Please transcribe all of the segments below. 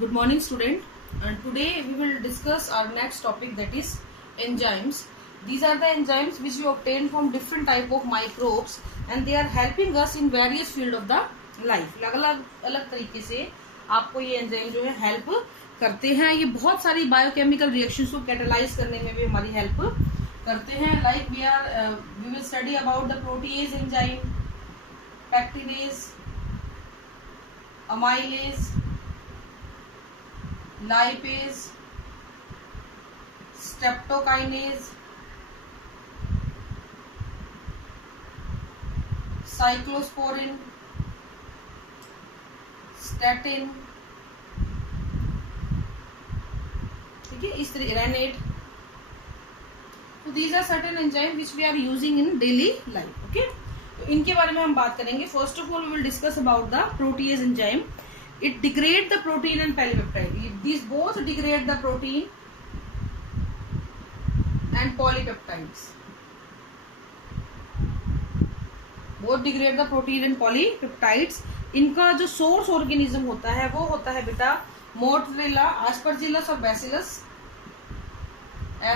Good morning, student. And today we will discuss our next topic, that is enzymes. These are the enzymes which we obtain from different type of microbes and they are helping us in various field of the life. अलग अलग तरीके से आपको ये enzyme जो है help करते हैं. ये बहुत सारी बायोकेमिकल रिएक्शंस को कैटालाइज करने में भी हमारी हेल्प करते हैं. Like we will study about the protease enzyme, pectinase, amylase, lipase, streptokinase, cyclosporin, statin, ठीक है, इस तरह रेनेट. तो these are certain enzymes which we are using in daily life. Okay, तो इनके बारे में हम बात करेंगे. First of all we will discuss about the protease enzyme. It degrade the protein and polypeptide. These both degrade the protein and polypeptides. Both degrade the protein and polypeptides. इनका जो source organism होता है वो होता है बेटा Motorola, Aspergillus और bacillus.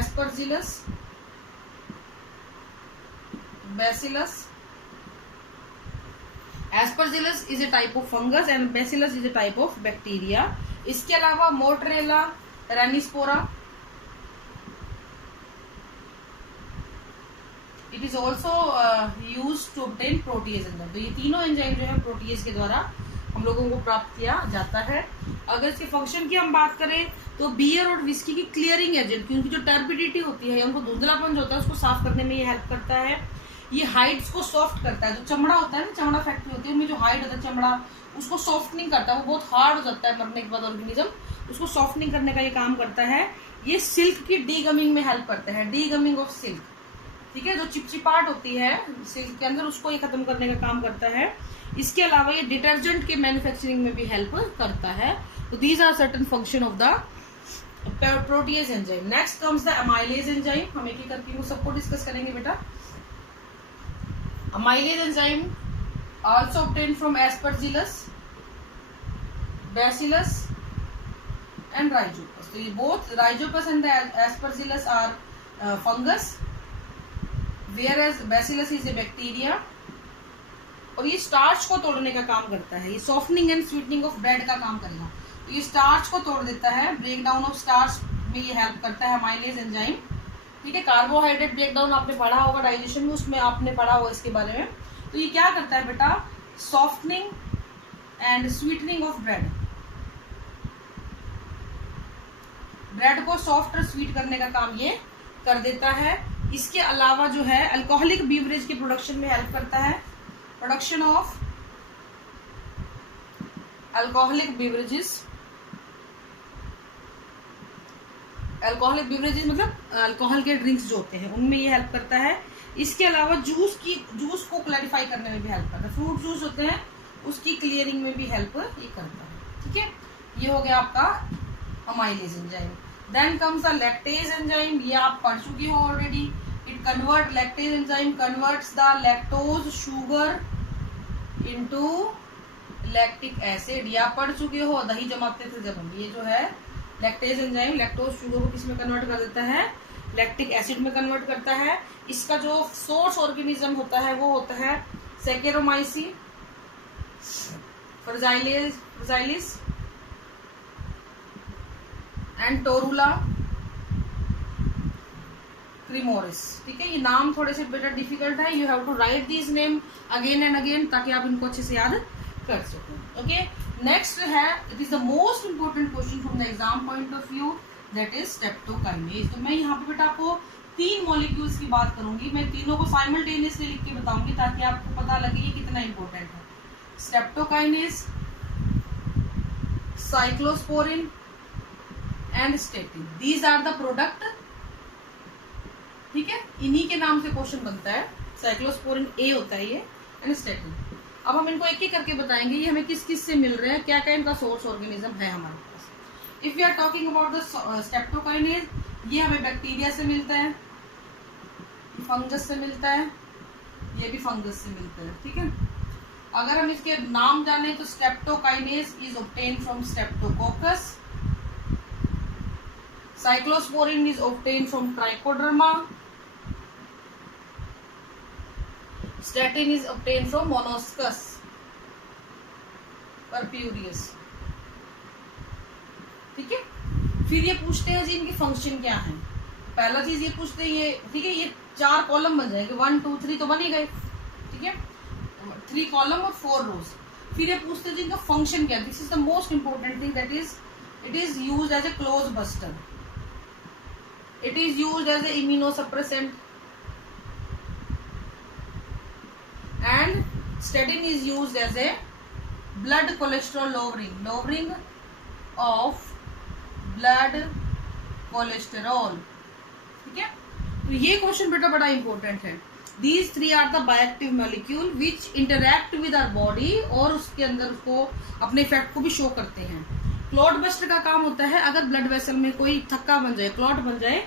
Aspergillus, bacillus. Aspergillus is a type of fungus and Bacillus is a type of bacteria. इसके अलावा Motorola, रेनिस्पोरा, it is also used to obtain protease enzyme. तो ये तीनों एंजाइम जो है प्रोटीएज के द्वारा हम लोगों को प्राप्त किया जाता है. अगर इसके फंक्शन की हम बात करें तो बियर और विस्की की क्लियरिंग एजेंट, क्योंकि जो टर्बिडिटी होती है, हमको धुंधलापन जो होता है उसको साफ करने में ये हेल्प करता है. ये हाइड्स को सॉफ्ट करता है. जो चमड़ा होता है ना, चमड़ा फैक्ट्री होती है, उनमें जो हाइड होता है चमड़ा, उसको सॉफ्टनिंग करता है. वो बहुत हार्ड हो जाता है मरने के बाद ऑर्गेनिज्म, उसको सॉफ्टनिंग करने का ये काम करता है. ये सिल्क की डीगमिंग में हेल्प करता है, डीगमिंग ऑफ सिल्क. ठीक है, जो चिपचिपाहट होती है सिल्क के अंदर उसको ये खत्म करने का काम करता है. इसके अलावा ये डिटर्जेंट के मैन्युफैक्चरिंग में भी हेल्प करता है. तो these are certain function of the protease enzyme. Next comes the amylase enzyme. हम एक एक करके सबको डिस्कस करेंगे बेटा. Amylase enzyme also obtained from Aspergillus, Bacillus and Rhizopus. So both Rhizopus and the Aspergillus are fungus, whereas Bacillus is a bacteria. और ये starch को तोड़ने का काम करता है. ये softening and sweetening of bread का काम करेगा. तो ये स्टार्च को तोड़ देता है. ब्रेक डाउन ऑफ स्टार्च में ये हेल्प करता है अमाइलेज एंजाइम. ठीक है, कार्बोहाइड्रेट ब्रेकडाउन आपने पढ़ा होगा डाइजेशन में, उसमें आपने पढ़ा होगा इसके बारे में. तो ये क्या करता है बेटा, softening and sweetening of bread. Bread को सॉफ्ट और स्वीट करने का काम ये कर देता है. इसके अलावा जो है अल्कोहलिक बीवरेज के प्रोडक्शन में हेल्प करता है. Production of alcoholic beverages. Alcoholic beverages मतलब अल्कोहल के ड्रिंक्स जो होते हैं उनमें ये हेल्प करता है. इसके अलावा जूस को क्लैरिफाई करने में भी हेल्प करता है. फ्रूट जूस होते हैं उसकी क्लियरिंग में भी हेल्प ये करता है. ठीक है, ये हो गया आपका amylase enzyme. Then comes the lactase enzyme. ये आप पढ़ चुके हो already. It convert lactase enzyme converts the lactose sugar into lactic acid. ये आप पढ़ चुके हो, दही जमाते थे जब हम. ये जो है लैक्टेज एंजाइम लैक्टोज शुगर को किसमें कन्वर्ट कर देता है, लैक्टिक एसिड में कन्वर्ट करता है. इसका जो सोर्स ऑर्गेनिज्म होता है वो होता है सैकेरोमाइसिस, फ्राजिलिस एंड टोरुला क्रीमोरिस. ठीक है, ये नाम थोड़े से बेटा डिफिकल्ट है. You have to write these name again and again ताकि आप इनको अच्छे से याद कर सको. ओके, नेक्स्ट है, it is the most important question from the exam point of view, that is streptokinase. तो मैं यहाँ पे बेटा आपको 3 मॉलिक्यूल्स की बात करूंगी. मैं तीनों को साइमल्टेनियसली लिख के बताऊंगी ताकि आपको पता लगे ये कितना इंपॉर्टेंट है. Streptokinase, cyclosporine and statin. These are the product. ठीक है, इन्हीं के नाम से क्वेश्चन बनता है. साइक्लोस्पोरिन ए होता है ये, एंड स्टेटिन. अब हम इनको एक एक करके बताएंगे ये हमें किस किस से मिल रहे हैं, क्या क्या इनका सोर्स ऑर्गेनिज्म है हमारे पास. If we are talking about the streptokinase, ये हमें बैक्टीरिया से मिलता है, फंगस से मिलता है, ये भी फंगस से मिलता है। ठीक है। अगर हम इसके नाम जाने तो streptokinase is obtained from Streptococcus, cyclosporin is obtained from Trichoderma, statin is obtained from Monascus purpureus. ठीक है, फिर ये पूछते हैं जी इनके फंक्शन क्या है। पहला चीज ये पूछते हैं ये, ठीक है, ये 4 कॉलम बन जाएंगे, 1 2 3 तो बन ही गए, ठीक है, 3 कॉलम और 4 रोज। फिर ये पूछते हैं जी इनका फंक्शन क्या है। This is the most important thing, that is it is used as a clot buster, it is used as a immunosuppressant, and statin is used as a blood cholesterol lowering of blood cholesterol। ठीक है, तो ये question बेटा बड़ा important है। These 3 are the bioactive molecule which interact with our body और उसके अंदर उसको अपने इफेक्ट को भी शो करते हैं। क्लॉट बस्टर का काम होता है अगर ब्लड वेसल में कोई थक्का बन जाए, क्लॉट बन जाए,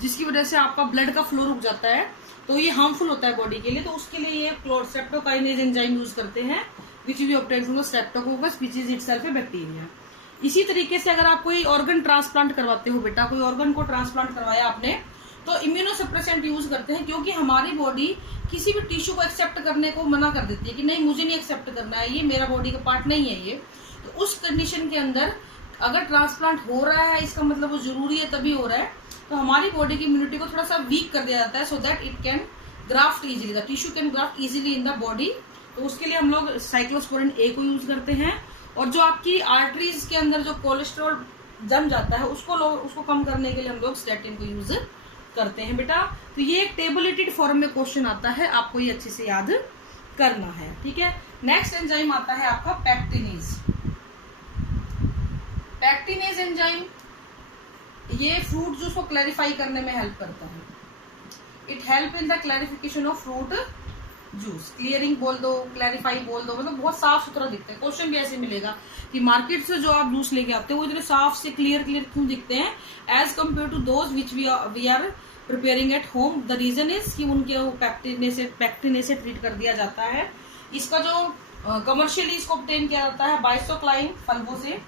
जिसकी वजह से आपका ब्लड का फ्लो रुक जाता है, तो ये हार्मफुल होता है बॉडी के लिए, तो उसके लिए ये स्ट्रेप्टोकाइनेज एंजाइम यूज करते हैं which we obtain from the streptococcus which is itself a bacteria. इसी तरीके से अगर आप कोई ऑर्गन ट्रांसप्लांट करवाते हो बेटा, कोई ऑर्गन को ट्रांसप्लांट करवाया आपने, तो इम्यूनोसप्रेसेंट यूज करते हैं, क्योंकि हमारी बॉडी किसी भी टिश्यू को एक्सेप्ट करने को मना कर देती है कि नहीं मुझे नहीं एक्सेप्ट करना है, ये मेरा बॉडी का पार्ट नहीं है ये। तो उस कंडीशन के अंदर अगर ट्रांसप्लांट हो रहा है, इसका मतलब वो जरूरी है तभी हो रहा है, तो हमारी बॉडी की इम्यूनिटी को थोड़ा सा वीक कर दिया जाता है, so that it can graft easily, the tissue can graft easily in the body. तो उसके लिए हम लोग साइक्लोस्पोरिन ए को यूज करते हैं। और जो आपकी आर्टरीज के अंदर जो कोलेस्ट्रॉल जम जाता है उसको कम करने के लिए हम लोग स्टैटिन को यूज करते हैं बेटा। तो ये एक टेबलेटेड फॉर्म में क्वेश्चन आता है, आपको ये अच्छे से याद करना है। ठीक है, नेक्स्ट एंजाइम आता है आपका पैक्टिनेज। पैक्टिनेज एंजाइम ये फ्रूट जूस को क्लैरिफाई करने में हेल्प करता है। It help in the clarification of fruit juice. Clearing बोल दो, क्लैरिफाई बोल दो, मतलब बहुत साफ सुथरा दिखता है। क्वेश्चन भी ऐसे मिलेगा कि मार्केट से जो आप जूस लेके आते हो वो इतने साफ से क्लियर क्यों दिखते हैं as compare to those which we are preparing at home. The reason is कि उनके पैक्टिनेज से ट्रीट कर दिया जाता है। इसका जो कमर्शियली इसको ऑब्टेन किया जाता है बाइसोक्लाइन फल्वो से।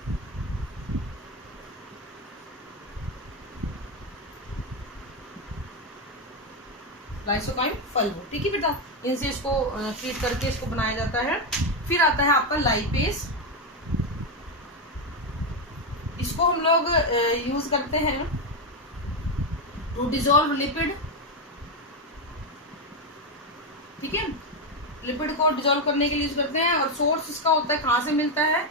लाइसोकाइन फल्वो, ठीक है बेटा, इनसे इसको ट्रीट करके इसको बनाया जाता है। फिर आता है आपका लाइपेस। इसको हम लोग यूज करते हैं टू डिसॉल्व लिपिड। ठीक है, लिपिड को डिसॉल्व करने के लिए यूज करते हैं। और सोर्स इसका होता है, कहां से मिलता है,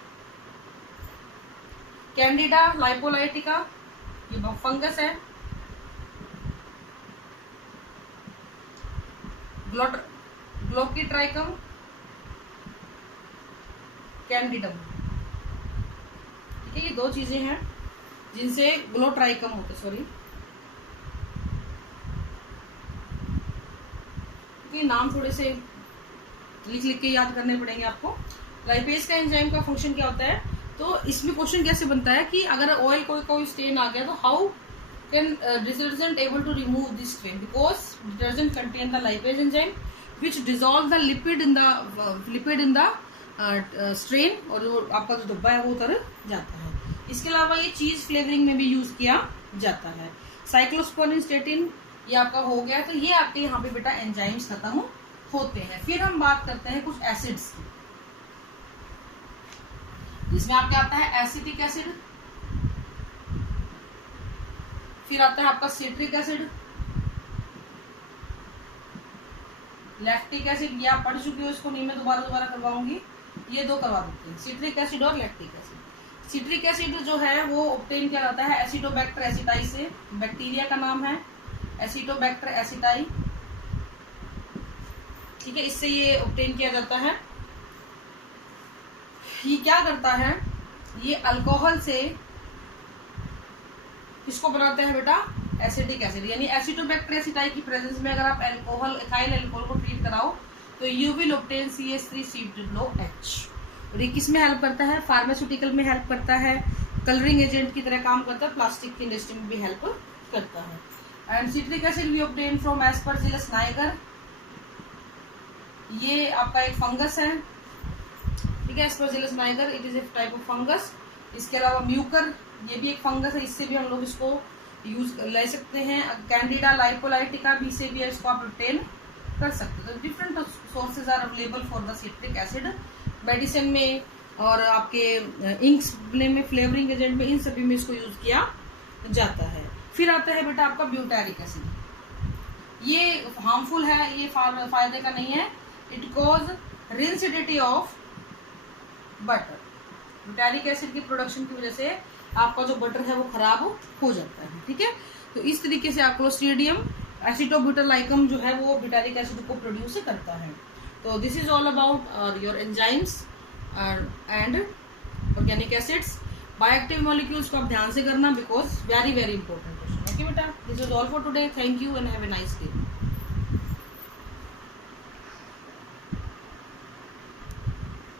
कैंडिडा लाइपोलाइटिका, ये फंगस है। ग्लोकीट्राइकम कैंडिडम, ठीक है, ये 2 चीजें हैं जिनसे ग्लोट्राइकम होता है, सॉरी ये नाम थोड़े से लिख के याद करने पड़ेंगे आपको। लाइपेज का एंजाइम का फंक्शन क्या होता है, तो इसमें क्वेश्चन कैसे बनता है कि अगर ऑयल कोई स्टेन आ गया तो how can detergent able to remove this stain, because detergent contain the lipase enzyme which dissolve the lipid in the stain, और जो आपका जो धब्बा है वो उतर जाता है। इसके अलावा ये चीज फ्लेवरिंग में भी यूज किया जाता है। साइक्लोस्पोरिन, स्टैटिन ये आपका हो गया। तो ये आपके यहाँ पे बेटा एंजाइम्स खत्म होते हैं। फिर हम बात करते हैं कुछ एसिड्स की, जिसमें आपके आता है एसिटिक एसिड, फिर आता है आपका सिट्रिक एसिड, लैक्टिक एसिड। ये आप पढ़ चुके हो, इसको नहीं मैं दोबारा करवाऊंगी, ये 2 करवा देते हैं, सिट्रिक एसिड और लैक्टिक एसिड। सिट्रिक एसिड जो है वो ऑब्टेन किया जाता है एसिडोबैक्टर एसिटाई से, बैक्टीरिया का नाम है एसिडोबैक्टर एसिटाई। ठीक है, इससे ये ऑब्टेन किया जाता है। ये क्या करता है, ये अल्कोहल से इसको बनाते हैं बेटा एसिडिक एसिड, यानी एसिडोबैक्टर एसिटाई की प्रेजेंस में अगर आप अल्कोहल, इथाइल अल्कोहल को ट्रीट कराओ तो यू विल ऑब्टेन CH3COOH। और ये किस में हेल्प करता है, फार्मास्यूटिकल में हेल्प करता है, कलरिंग एजेंट की तरह काम करता है, प्लास्टिक की इंडस्ट्री में भी हेल्प करता है। And citric acid we obtain from aspergillus niger. ये आपका एक फंगस है ठीक है। Aspergillus niger, it is a type of fungus. इसके अलावा म्यूकर, ये भी एक फंगस है, इससे भी हम लोग इसको यूज ले सकते हैं। कैंडिडा लाइपोलाइटिका भी से भी इसको आप ऑब्टेन कर सकते हो। Different sources are available for the citric acid, medicine में और आपके इंक्स में, फ्लेवरिंग एजेंट में, इन सभी में इसको यूज किया जाता है। फिर आता है बेटा आपका ब्यूटारिक एसिड। ये हार्मफुल है, ये फायदे का नहीं है। It cause rancidity of butter. Butyric acid की प्रोडक्शन की वजह से आपका जो बटर है वो खराब हो जाता है, ठीक है। तो इस तरीके से क्लोस्ट्रीडियम एसिटोब्यूटालाइकम जो है वो ब्यूटारिक एसिड को प्रोड्यूस करता है। तो this is all about your enzymes and organic acids. Bioactive molecules को आप ध्यान से करना, because very very important question. Okay बेटा, this is all for today. Thank you and have a nice day.